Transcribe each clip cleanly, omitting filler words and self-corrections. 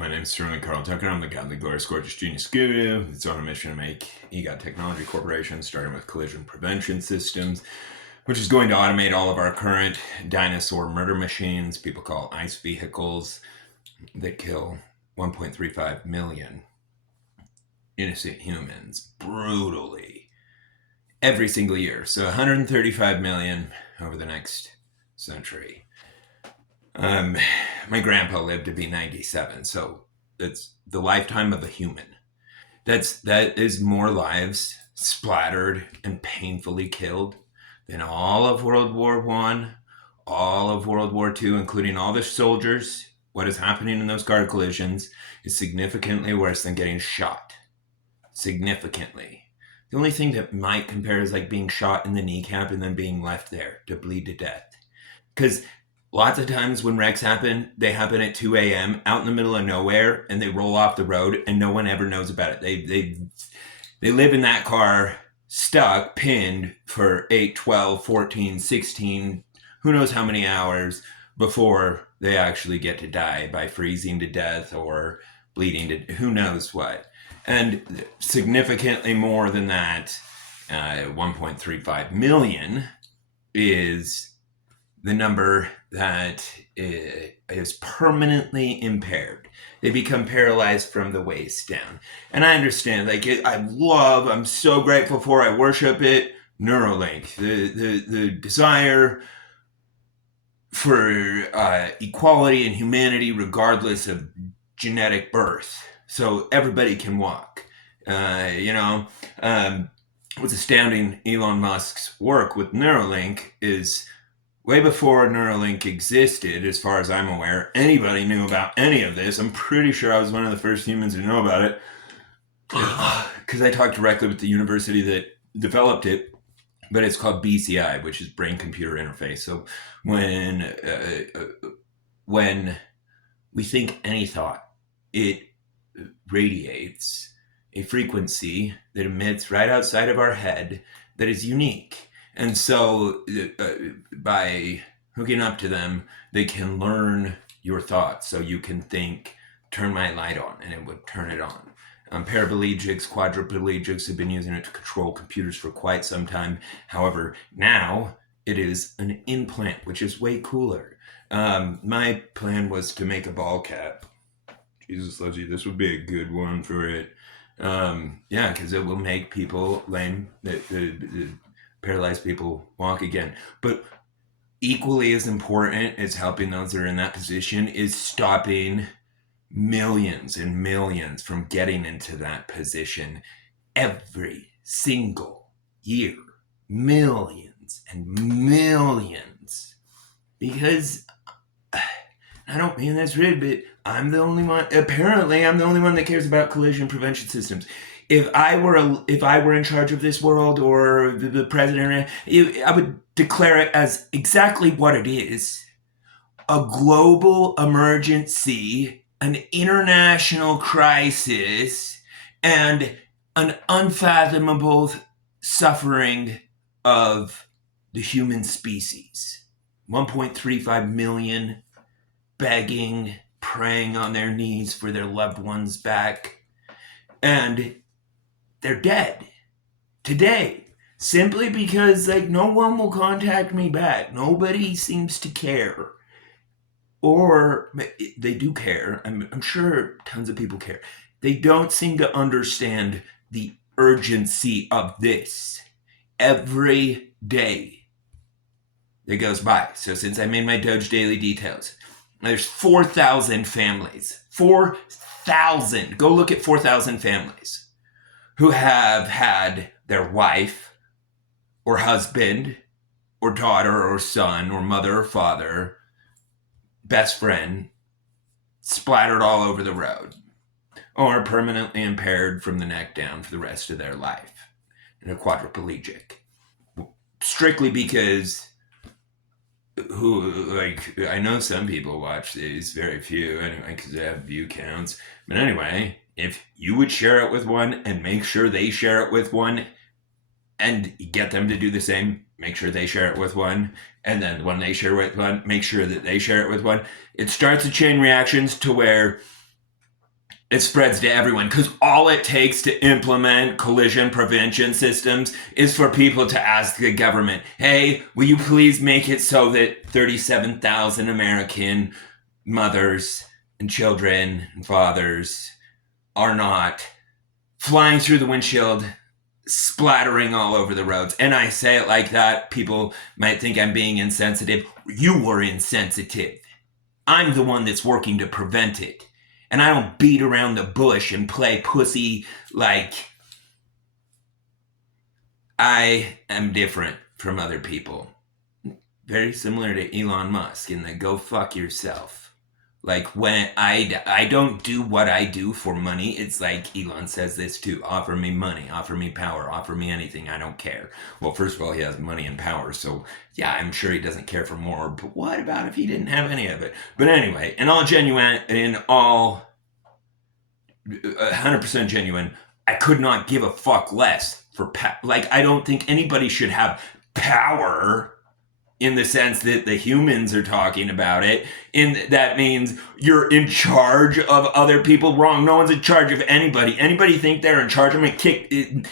My name is Sterling Carl Tucker. I'm the godly, glorious, gorgeous genius guru. It's on a mission to make EGOT Technology Corporation, starting with collision prevention systems, which is going to automate all of our current dinosaur murder machines, people call ICE vehicles, that kill 1.35 million innocent humans brutally every single year. So 135 million over the next century. My grandpa lived to be 97, so that's the lifetime of a human. That is more lives splattered and painfully killed than all of World War One, all of World War Two, including all the soldiers. What is happening in those car collisions is significantly worse than getting shot. Significantly. The only thing that might compare is like being shot in the kneecap and then being left there to bleed to death. Because lots of times when wrecks happen, they happen at 2 a.m. out in the middle of nowhere, and they roll off the road and no one ever knows about it. They live in that car stuck, pinned for 8, 12, 14, 16, who knows how many hours before they actually get to die by freezing to death or bleeding to who knows what. And significantly more than that, 1.35 million is the number that is permanently impaired. They become paralyzed from the waist down. And I understand, I'm so grateful for, I worship it, Neuralink, the desire for equality and humanity regardless of genetic birth, so everybody can walk. What's astounding, Elon Musk's work with Neuralink is way before Neuralink existed, as far as I'm aware, anybody knew about any of this. I'm pretty sure I was one of the first humans to know about it because I talked directly with the university that developed it. But it's called BCI, which is brain-computer interface. So when we think any thought, it radiates a frequency that emits right outside of our head that is unique. And so by hooking up to them, they can learn your thoughts. So you can think, turn my light on, and it would turn it on. Paraplegics, quadriplegics have been using it to control computers for quite some time. However, now it is an implant, which is way cooler. My plan was to make a ball cap. Jesus loves you. This would be a good one for it. Because it will make people lame, the paralyzed people walk again. But equally as important as helping those that are in that position is stopping millions and millions from getting into that position every single year. Millions and millions. Because I don't mean this rude, but I'm the only one that cares about collision prevention systems. If I were in charge of this world, or the president, I would declare it as exactly what it is: a global emergency, an international crisis, and an unfathomable suffering of the human species. 1.35 million begging, praying on their knees for their loved ones back. And they're dead today, simply because no one will contact me back. Nobody seems to care. Or they do care. I'm sure tons of people care. They don't seem to understand the urgency of this. Every day that goes by. So since I made my Doge daily details, there's 4,000 families. 4,000. Go look at 4,000 families who have had their wife or husband or daughter or son or mother or father, best friend, splattered all over the road, or permanently impaired from the neck down for the rest of their life, and a quadriplegic. Strictly because I know some people watch these, very few anyway, because they have view counts. But anyway, if you would share it with one and make sure they share it with one, and get them to do the same, make sure they share it with one, and then when they share with one, make sure that they share it with one. It starts a chain reactions to where it spreads to everyone, because all it takes to implement collision prevention systems is for people to ask the government, hey, will you please make it so that 37,000 American mothers and children and fathers are not flying through the windshield, splattering all over the roads. And I say it like that. People might think I'm being insensitive. You were insensitive. I'm the one that's working to prevent it. And I don't beat around the bush and play pussy. Like, I am different from other people. Very similar to Elon Musk in the go fuck yourself. Like, when I don't do what I do for money. It's like Elon says this too. Offer me money, offer me power, offer me anything. I don't care. Well, first of all, he has money and power. So yeah, I'm sure he doesn't care for more. But what about if he didn't have any of it? But anyway, in all 100% genuine, I could not give a fuck less for like, I don't think anybody should have power in the sense that the humans are talking about it. That means you're in charge of other people. Wrong. No one's in charge of anybody. Anybody think they're in charge of me?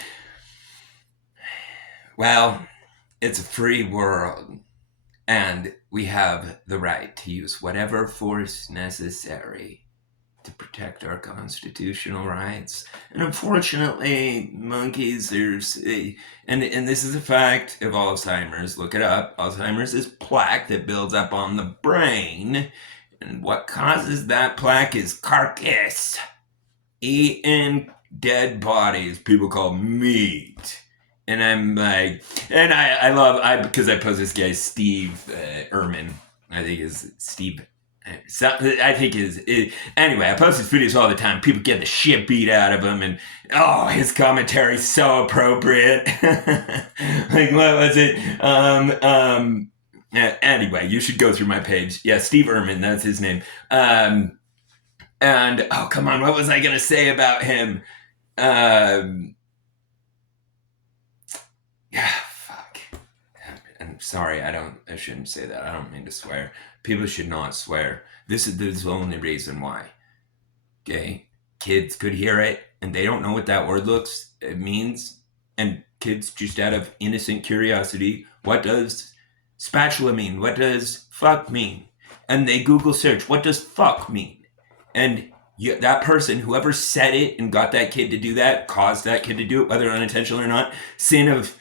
Well, it's a free world, and we have the right to use whatever force necessary to protect our constitutional rights. And unfortunately, monkeys, and this is a fact of Alzheimer's. Look it up. Alzheimer's is plaque that builds up on the brain. And what causes that plaque is carcass. Eating dead bodies, people call meat. And I'm like, and because I post this guy, Steve Ehrman. I think is Steve. So, I think anyway, I post his videos all the time. People get the shit beat out of him, and his commentary's so appropriate. Like, what was it? Anyway, you should go through my page. Yeah, Steve Ehrman, that's his name. And come on, what was I gonna say about him? Yeah, fuck. I'm sorry. I shouldn't say that. I don't mean to swear. People should not swear. This is the only reason why. Okay? Kids could hear it, and they don't know what that word means. And kids, just out of innocent curiosity, what does spatula mean? What does fuck mean? And they Google search, what does fuck mean? And that person, whoever said it and got that kid to do that, caused that kid to do it, whether unintentional or not, sin of...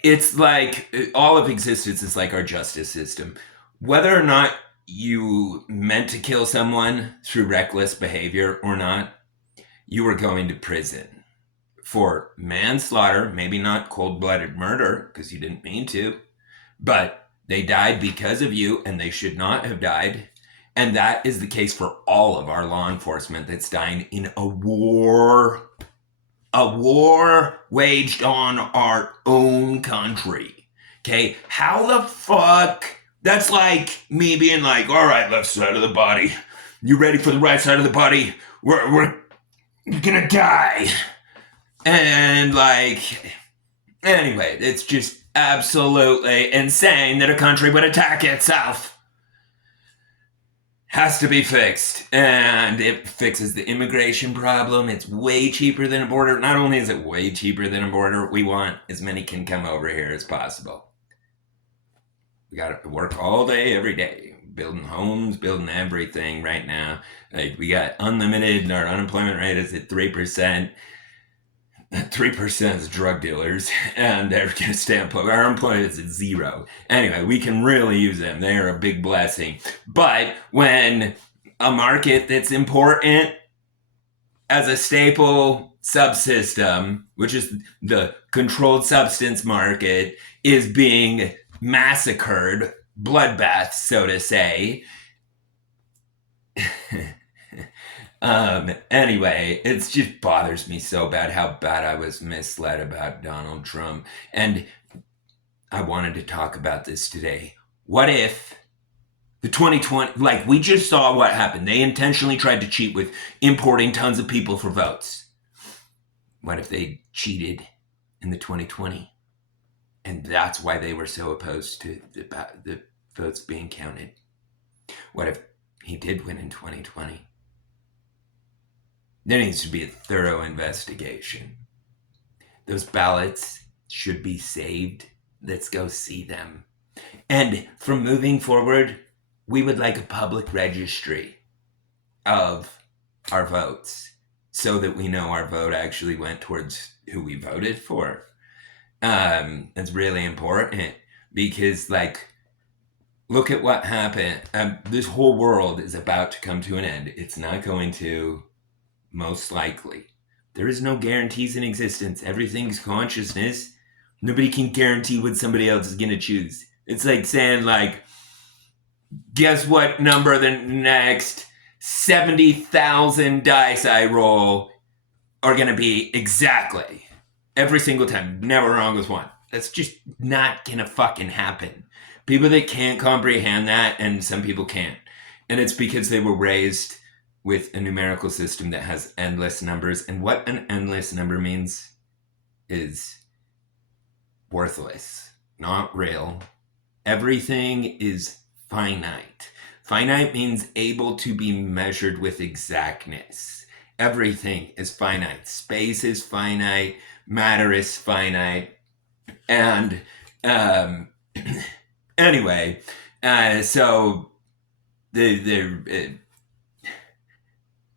it's like all of existence is like our justice system. Whether or not you meant to kill someone through reckless behavior or not, you were going to prison for manslaughter, maybe not cold-blooded murder because you didn't mean to, but they died because of you and they should not have died. And that is the case for all of our law enforcement that's dying in a war waged on our own country. Okay, how the fuck? That's like me being like, all right, left side of the body, you ready for the right side of the body? We're gonna die. And like, anyway, it's just absolutely insane that a country would attack itself. Has to be fixed, and it fixes the immigration problem. It's way cheaper than a border. Not only is it way cheaper than a border, we want as many can come over here as possible. We got to work all day, every day, building homes, building everything right now. Like, we got unlimited, and our unemployment rate is at 3%. 3% is drug dealers, and they're going to stay employed. Our employment is at 0. Anyway, we can really use them. They are a big blessing. But when a market that's important as a staple subsystem, which is the controlled substance market, is being massacred, bloodbath, so to say, anyway, it just bothers me so bad how bad I was misled about Donald Trump. And I wanted to talk about this today. What if the 2020, like, we just saw what happened. They intentionally tried to cheat with importing tons of people for votes. What if they cheated in the 2020? And that's why they were so opposed to the votes being counted? What if he did win in 2020? There needs to be a thorough investigation. Those ballots should be saved. Let's go see them. And from moving forward, we would like a public registry of our votes so that we know our vote actually went towards who we voted for. It's really important because, like, look at what happened. This whole world is about to come to an end. It's not going to, most likely. There is no guarantees in existence. Everything's consciousness. Nobody can guarantee what somebody else is going to choose. It's like saying, like, guess what number the next 70,000 dice I roll are going to be exactly. Every single time. Never wrong with one. That's just not going to fucking happen. People that can't comprehend that, and some people can't. And it's because they were raised with a numerical system that has endless numbers. And what an endless number means is worthless, not real. Everything is finite. Finite means able to be measured with exactness. Everything is finite. Space is finite. Matter is finite. And anyway, so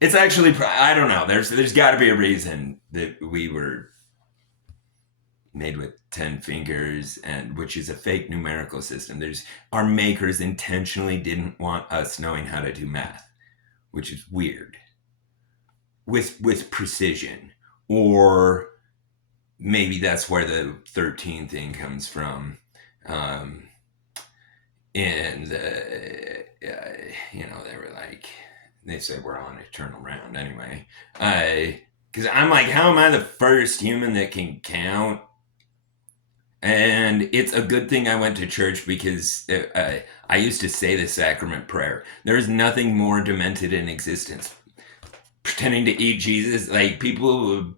it's actually, I don't know. There's got to be a reason that we were made with 10 fingers, and which is a fake numerical system. Our makers intentionally didn't want us knowing how to do math, which is weird. With precision, or maybe that's where the 13 thing comes from. And they were like, they say we're on eternal round anyway. Because I'm like, how am I the first human that can count? And it's a good thing I went to church, because I used to say the sacrament prayer. There is nothing more demented in existence. Pretending to eat Jesus, like, people,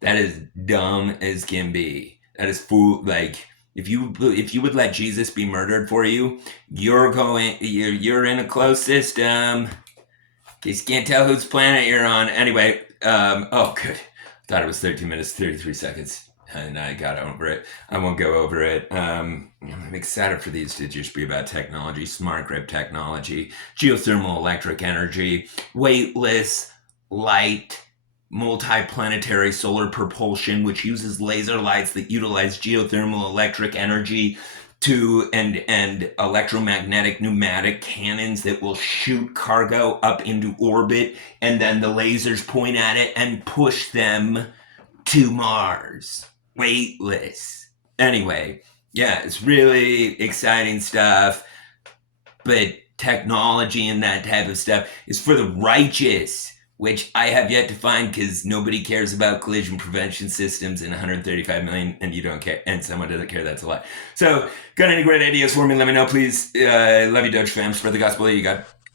that is dumb as can be. That is fool. Like, if you would let Jesus be murdered for you, you're in a closed system. In case you can't tell whose planet you're on. Anyway, oh, good. Thought it was 13 minutes, 33 seconds. And I got over it. I won't go over it. I'm excited for these to just be about technology, smart grid technology, geothermal electric energy, weightless, light, multi-planetary solar propulsion, which uses laser lights that utilize geothermal electric energy and electromagnetic pneumatic cannons that will shoot cargo up into orbit, and then the lasers point at it and push them to Mars. Weightless. Anyway, yeah, it's really exciting stuff. But technology and that type of stuff is for the righteous, which I have yet to find, because nobody cares about collision prevention systems in 135 million, and you don't care, and someone doesn't care. That's a lie. So, got any great ideas for me? Let me know, please. Love you, Doge fam. Spread the gospel. You got